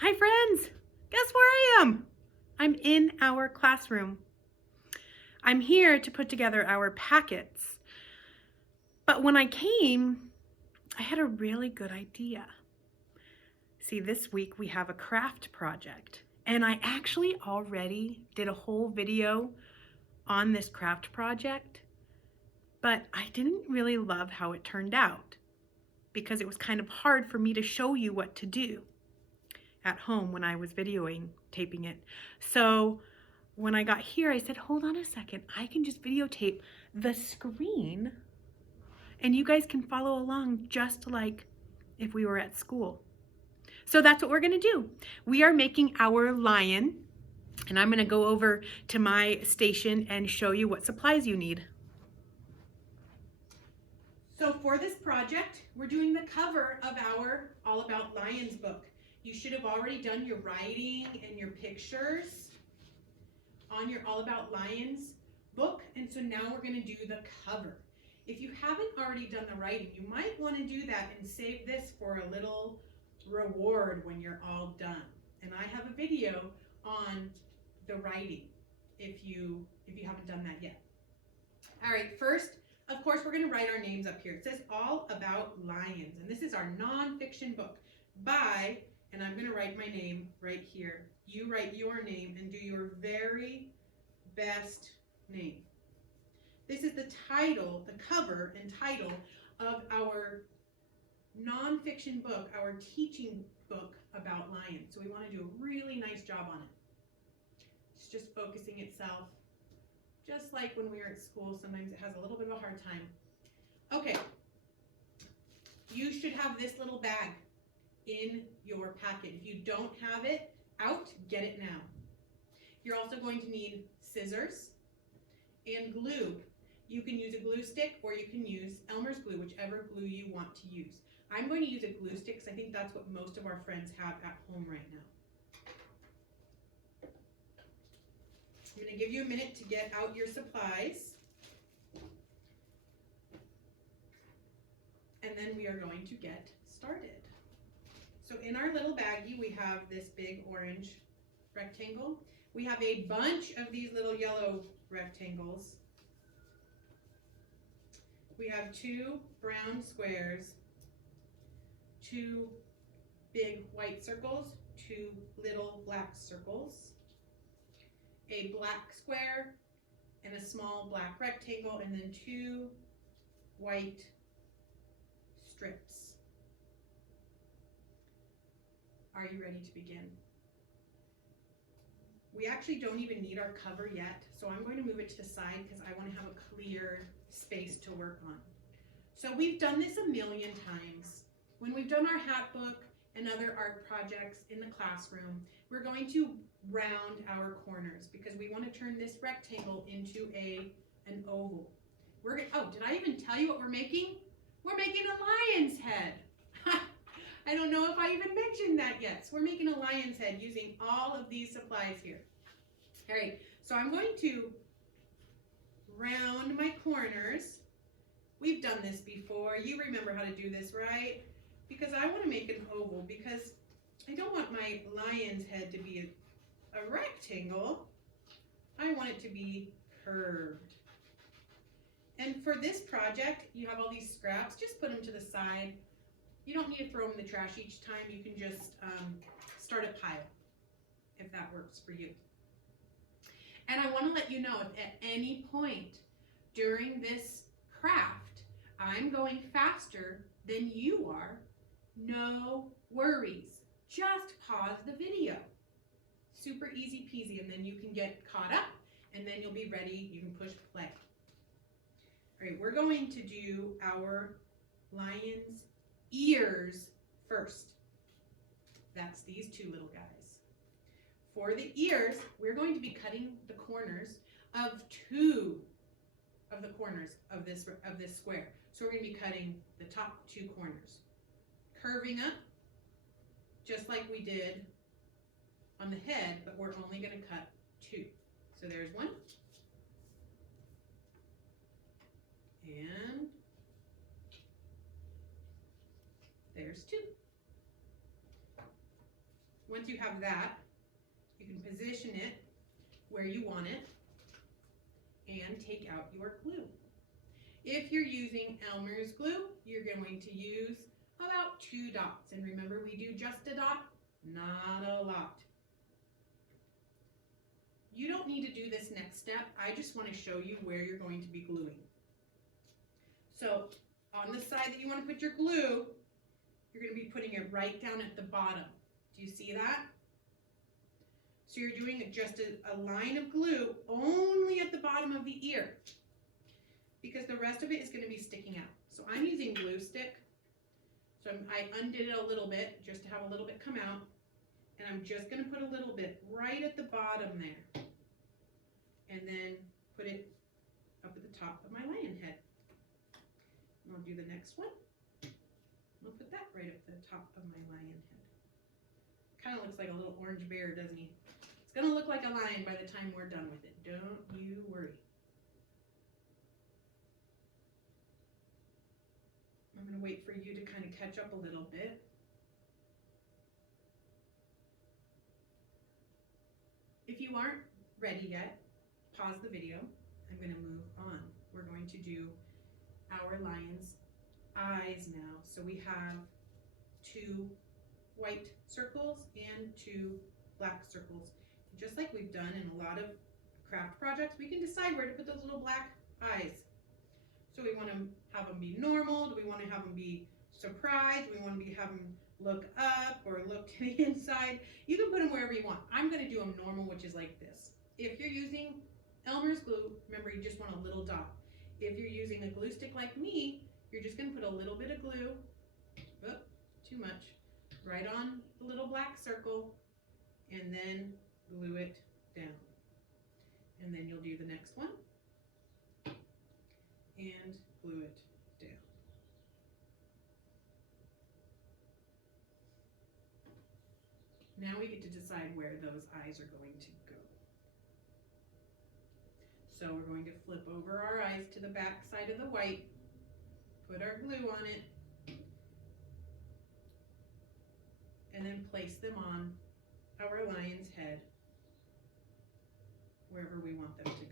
Hi friends, guess where I am? I'm in our classroom. I'm here to put together our packets. But when I came, I had a really good idea. See, this week we have a craft project, and I actually already did a whole video on this craft project, but I didn't really love how it turned out because it was kind of hard for me to show you what to do at home when I was taping it. So when I got here, I said, hold on a second, I can just videotape the screen and you guys can follow along just like if we were at school. So that's what we're gonna do. We are making our lion, and I'm gonna go over to my station and show you what supplies you need. So for this project, we're doing the cover of our All About Lions book. You should have already done your writing and your pictures on your All About Lions book, and so now we're going to do the cover. If you haven't already done the writing, you might want to do that and save this for a little reward when you're all done. And I have a video on the writing if you haven't done that yet. All right, first, of course, we're going to write our names up here. It says All About Lions, and this is our nonfiction book by, and I'm going to write my name right here. You write your name and do your very best name. This is the title, the cover and title of our nonfiction book, our teaching book about lions. So we want to do a really nice job on it. It's just focusing itself. Just like when we were at school, sometimes it has a little bit of a hard time. Okay, you should have this little bag in your packet. If you don't have it out, get it now. You're also going to need scissors and glue. You can use a glue stick or you can use Elmer's glue, whichever glue you want to use. I'm going to use a glue stick because I think that's what most of our friends have at home right now. I'm going to give you a minute to get out your supplies. And then we are going to get started. So in our little baggie, we have this big orange rectangle. We have a bunch of these little yellow rectangles. We have 2 brown squares, 2 big white circles, 2 little black circles, a black square, and a small black rectangle, and then 2 white strips. Are you ready to begin? We actually don't even need our cover yet, so I'm going to move it to the side because I want to have a clear space to work on. So we've done this a million times. When we've done our hat book and other art projects in the classroom, we're going to round our corners because we want to turn this rectangle into an oval. Oh, did I even tell you what we're making? We're making a lion's head. I don't know if I even mentioned that yet. So we're making a lion's head using all of these supplies here. All right, so I'm going to round my corners. We've done this before. You remember how to do this, right? Because I want to make an oval because I don't want my lion's head to be a rectangle. I want it to be curved. And for this project, you have all these scraps. Just put them to the side. You don't need to throw them in the trash each time. You can just start a pile if that works for you. And I want to let you know if at any point during this craft I'm going faster than you are, no worries. Just pause the video. Super easy peasy, and then you can get caught up and then you'll be ready. You can push play. All right, we're going to do our lion's ears first. That's these 2 little guys. For the ears, we're going to be cutting the corners of 2 of the corners of this square. So we're going to be cutting the top 2 corners, curving up just like we did on the head, but we're only going to cut 2. So there's 1. And there's 2. Once you have that, you can position it where you want it and take out your glue. If you're using Elmer's glue, you're going to use about 2 dots. And remember, we do just a dot, not a lot. You don't need to do this next step. I just want to show you where you're going to be gluing. So on the side that you want to put your glue, you're going to be putting it right down at the bottom. Do you see that? So you're doing just a line of glue only at the bottom of the ear, because the rest of it is going to be sticking out. So I'm using glue stick. So I undid it a little bit just to have a little bit come out. And I'm just going to put a little bit right at the bottom there. And then put it up at the top of my lion head. And I'll do the next one. I'll put that right at the top of my lion head. Kind of looks like a little orange bear, doesn't he? It's going to look like a lion by the time we're done with it. Don't you worry. I'm going to wait for you to kind of catch up a little bit. If you aren't ready yet, pause the video. I'm going to move on. We're going to do our lion's eyes now. So we have 2 white circles and 2 black circles. Just like we've done in a lot of craft projects, we can decide where to put those little black eyes. So we want to have them be normal. Do we want to have them be surprised? Do we want to have them look up or look to the inside? You can put them wherever you want. I'm going to do them normal, which is like this. If you're using Elmer's glue, remember you just want a little dot. If you're using a glue stick like me, you're just going to put a little bit of glue, too much, right on the little black circle, and then glue it down. And then you'll do the next one and glue it down. Now we get to decide where those eyes are going to go. So we're going to flip over our eyes to the back side of the white, put our glue on it, and then place them on our lion's head wherever we want them to go.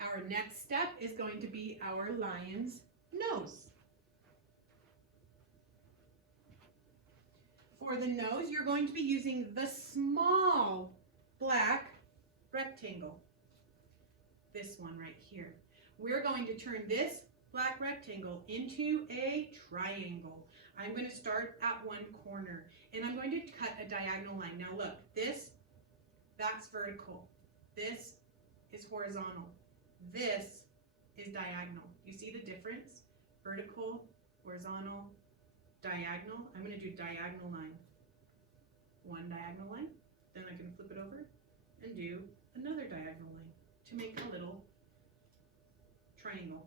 Our next step is going to be our lion's nose. For the nose, you're going to be using the small black rectangle. This one right here. We're going to turn this black rectangle into a triangle. I'm going to start at one corner and I'm going to cut a diagonal line. Now look, that's vertical. This is horizontal. This is diagonal. You see the difference? Vertical, horizontal, diagonal. I'm going to do diagonal line. One diagonal line. Then I can flip it over and do another diagonal line to make a little triangle.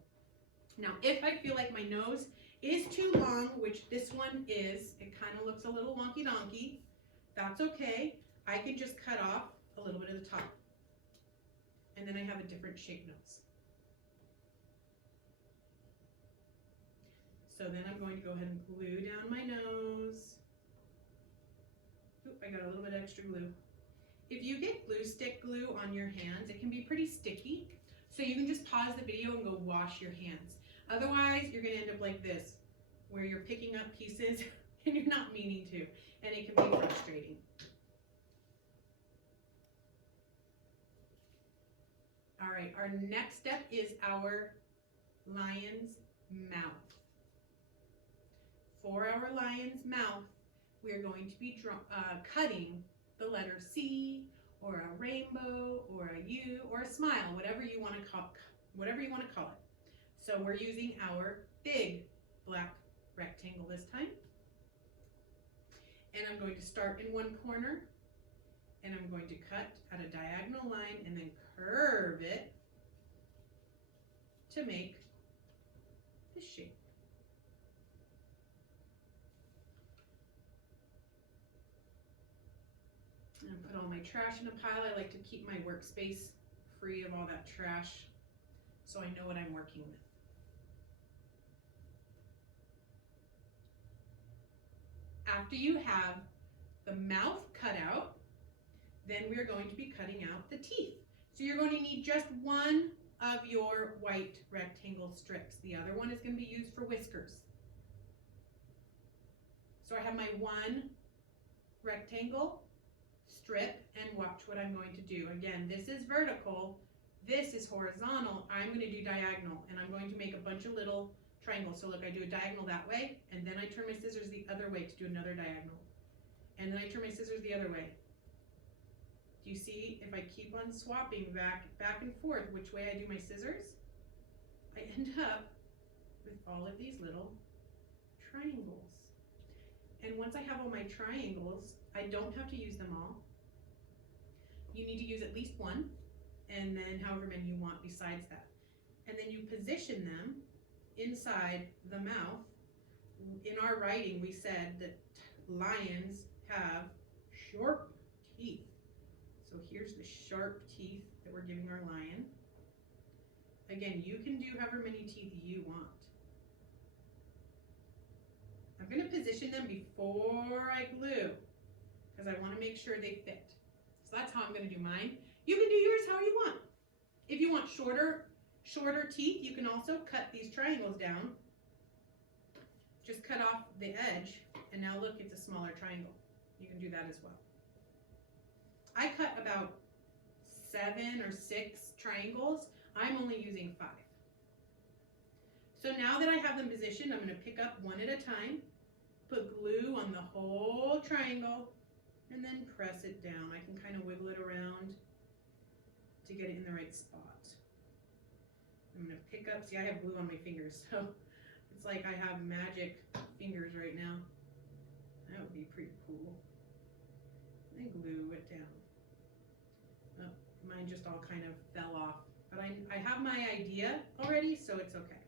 Now, if I feel like my nose is too long, which this one is, it kind of looks a little wonky donkey, that's okay. I can just cut off a little bit of the top. And then I have a different shape nose. So then I'm going to go ahead and glue down my nose. Oop, I got a little bit of extra glue. If you get glue stick glue on your hands, it can be pretty sticky. So you can just pause the video and go wash your hands. Otherwise, you're going to end up like this, where you're picking up pieces and you're not meaning to, and it can be frustrating. All right, our next step is our lion's mouth. For our lion's mouth, we are going to be cutting the letter C, or a rainbow, or a U, or a smile, whatever you want to call it. So we're using our big black rectangle this time. And I'm going to start in one corner, and I'm going to cut at a diagonal line and then curve it to make this shape. And put all my trash in a pile. I like to keep my workspace free of all that trash so I know what I'm working with. After you have the mouth cut out, then we're going to be cutting out the teeth. So you're going to need just one of your white rectangle strips. The other one is going to be used for whiskers. So I have my one rectangle strip, and watch what I'm going to do. Again, this is vertical, this is horizontal. I'm going to do diagonal, and I'm going to make a bunch of little triangles. So look, I do a diagonal that way, and then I turn my scissors the other way to do another diagonal. And then I turn my scissors the other way. Do you see, if I keep on swapping back and forth which way I do my scissors, I end up with all of these little triangles. And once I have all my triangles, I don't have to use them all. You need to use at least one, and then however many you want besides that. And then you position them inside the mouth. In our writing, we said that lions have sharp teeth. So here's the sharp teeth that we're giving our lion. Again, you can do however many teeth you want. I'm going to position them before I glue because I want to make sure they fit. So that's how I'm going to do mine. You can do yours how you want. If you want shorter teeth, you can also cut these triangles down. Just cut off the edge, and now look, it's a smaller triangle. You can do that as well. I cut about 7 or 6 triangles. I'm only using 5. So now that I have them positioned, I'm going to pick up one at a time, put glue on the whole triangle, and then press it down. I can kind of wiggle it around to get it in the right spot. I'm going to pick up, see I have glue on my fingers, so it's like I have magic fingers right now. That would be pretty cool. And glue it down. Oh, mine just all kind of fell off. But I have my idea already, so it's okay.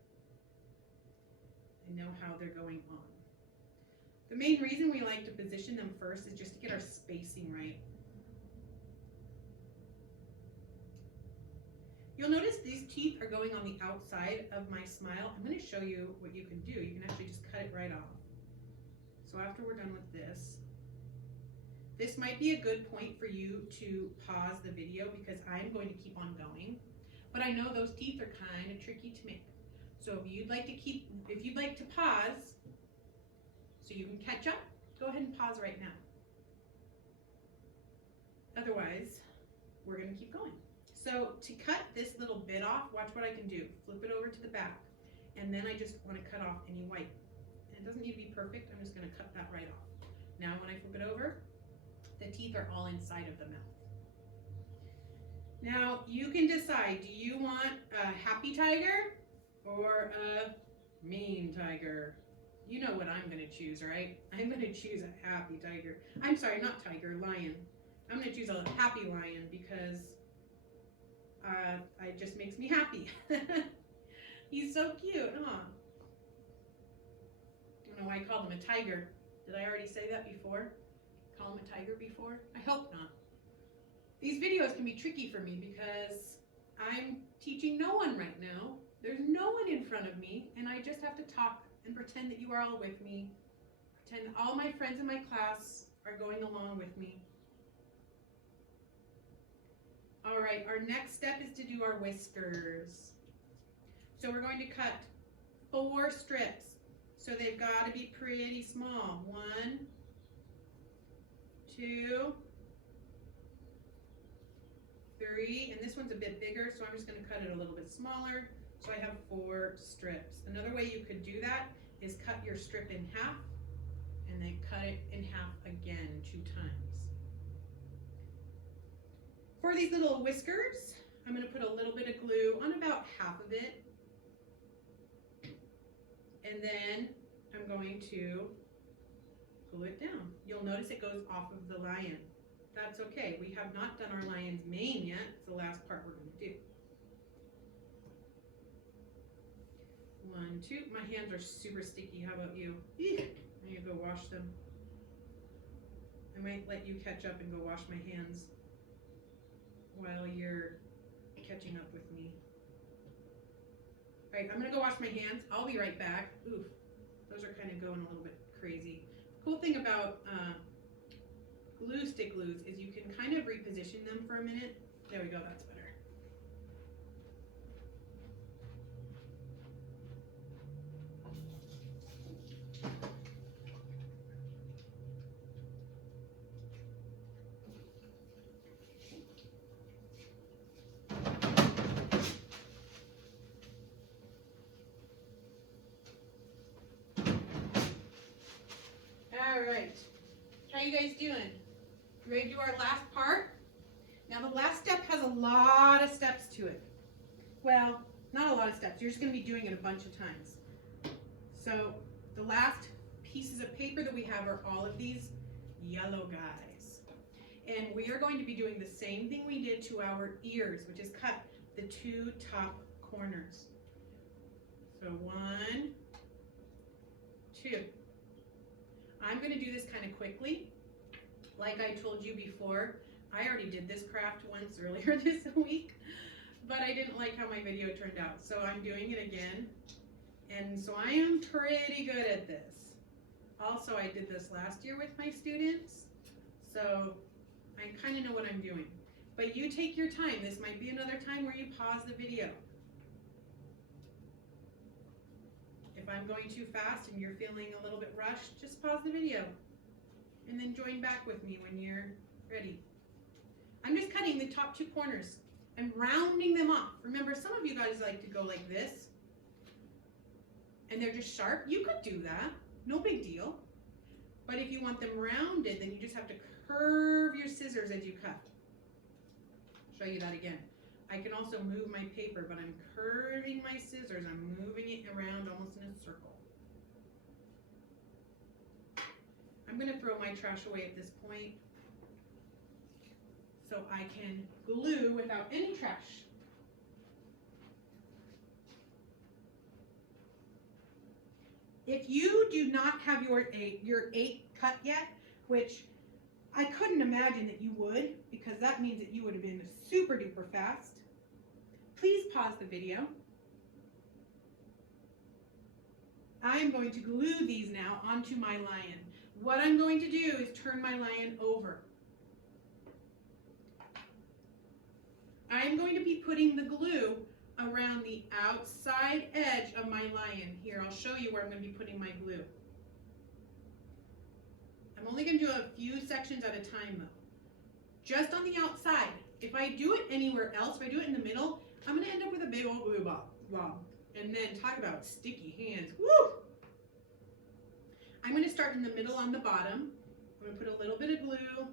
I know how they're going on. The main reason we like to position them first is just to get our spacing right. You'll notice these teeth are going on the outside of my smile. I'm going to show you what you can do. You can actually just cut it right off. So after we're done with this might be a good point for you to pause the video because I'm going to keep on going. But I know those teeth are kind of tricky to make. So if you'd like to pause so you can catch up, go ahead and pause right now. Otherwise, we're going to keep going. So to cut this little bit off, watch what I can do. Flip it over to the back, and then I just want to cut off any white. And it doesn't need to be perfect. I'm just going to cut that right off. Now when I flip it over, the teeth are all inside of the mouth. Now you can decide, do you want a happy tiger or a mean tiger? You know what I'm going to choose, right? I'm going to choose a happy tiger. I'm sorry, not tiger, lion. I'm going to choose a happy lion because it just makes me happy. He's so cute, huh? I don't know why I called him a tiger. Did I already say that before? Call him a tiger before? I hope not. These videos can be tricky for me because I'm teaching no one right now. There's no one in front of me, and I just have to talk and pretend that you are all with me. Pretend all my friends in my class are going along with me. All right, our next step is to do our whiskers. So we're going to cut 4 strips. So they've got to be pretty small. 1, 2, 3, and this one's a bit bigger, so I'm just going to cut it a little bit smaller. So I have 4 strips. Another way you could do that is cut your strip in half and then cut it in half again 2 times. For these little whiskers, I'm going to put a little bit of glue on about half of it. And then I'm going to glue it down. You'll notice it goes off of the lion. That's okay. We have not done our lion's mane yet. It's the last part we're going to do. 1, 2. My hands are super sticky. How about you? I need to go wash them. I might let you catch up and go wash my hands while you're catching up with me. All right, I'm gonna go wash my hands. I'll be right back. Oof, those are kind of going a little bit crazy. The cool thing about glue stick glues is you can kind of reposition them for a minute. There we go, that's better. All right, how you guys doing? Ready to do our last part? Now the last step has a lot of steps to it. Well, not a lot of steps. You're just going to be doing it a bunch of times. So the last pieces of paper that we have are all of these yellow guys. And we are going to be doing the same thing we did to our ears, which is cut the 2 top corners. So 1, 2. I'm going to do this kind of quickly. Like I told you before, I already did this craft once earlier this week, but I didn't like how my video turned out. So I'm doing it again. And so I am pretty good at this. Also, I did this last year with my students, so I kind of know what I'm doing. But you take your time. This might be another time where you pause the video. If I'm going too fast and you're feeling a little bit rushed, just pause the video and then join back with me when you're ready. I'm just cutting the top 2 corners and rounding them off. Remember, some of you guys like to go like this and they're just sharp. You could do that, no big deal. But if you want them rounded, then you just have to curve your scissors as you cut. I'll show you that again. I can also move my paper, but I'm curving my scissors. I'm moving it around almost in a circle. I'm going to throw my trash away at this point so I can glue without any trash. If you do not have your 8 cut yet, which I couldn't imagine that you would, because that means that you would have been super duper fast, please pause the video. I am going to glue these now onto my lion. What I'm going to do is turn my lion over. I'm going to be putting the glue around the outside edge of my lion. Here, I'll show you where I'm going to be putting my glue. I'm only going to do a few sections at a time though. Just on the outside. If I do it anywhere else, if I do it in the middle, I'm going to end up with a big old glue blob. And then talk about sticky hands. Woo! I'm going to start in the middle on the bottom. I'm going to put a little bit of glue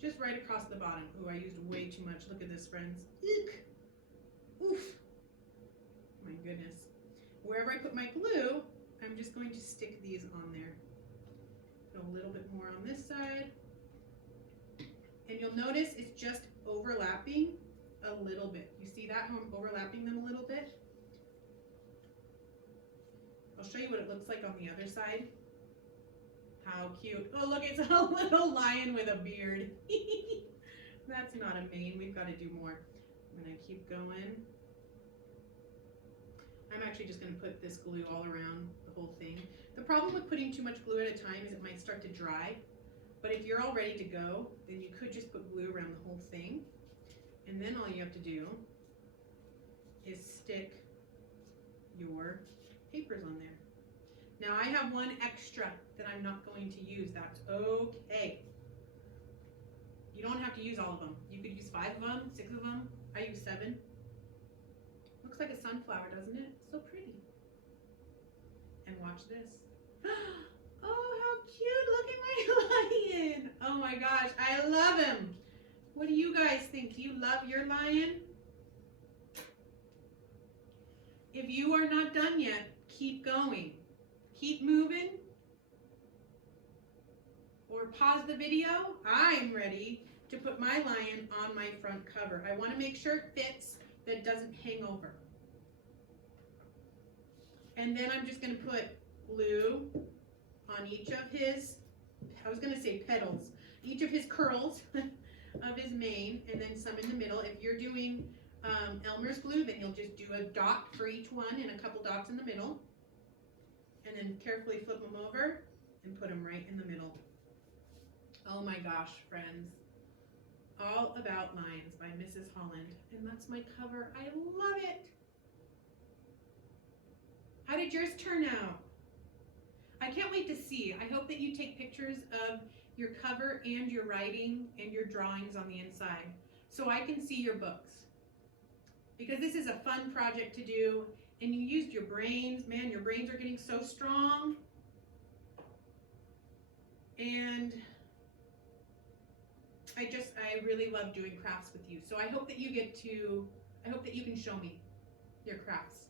just right across the bottom. Ooh, I used way too much. Look at this, friends. Eek! Oof! My goodness. Wherever I put my glue, I'm just going to stick these on there. Put a little bit more on this side. And you'll notice it's just overlapping a little bit. You see that, how I'm overlapping them a little bit? I'll show you what it looks like on the other side. How cute. Oh, look, it's a little lion with a beard. That's not a mane. We've got to do more. I'm going to keep going. I'm actually just going to put this glue all around the whole thing. The problem with putting too much glue at a time is it might start to dry. But if you're all ready to go, then you could just put glue around the whole thing. And then all you have to do is stick your papers on there. Now I have one extra that I'm not going to use. That's okay. You don't have to use all of them. You could use 5 of them, 6 of them. I use 7. Looks like a sunflower, doesn't it? So pretty. And watch this. Oh, how cute. Look at my lion. Oh my gosh, I love him. What do you guys think? Do you love your lion? If you are not done yet, keep going. Keep moving. Or pause the video. I'm ready to put my lion on my front cover. I want to make sure it fits, that it doesn't hang over. And then I'm just going to put glue on each of his, I was going to say petals, each of his curls of his mane and then some in the middle. If you're doing Elmer's glue, then you'll just do a dot for each one and a couple dots in the middle. And then carefully flip them over and put them right in the middle. Oh my gosh, friends. All About Lions by Mrs. Holland. And that's my cover. I love it. How did yours turn out? I can't wait to see. I hope that you take pictures of your cover and your writing and your drawings on the inside so I can see your books. Because this is a fun project to do, and you used your brains. Man, your brains are getting so strong. And I really love doing crafts with you. So I hope that you can show me your crafts.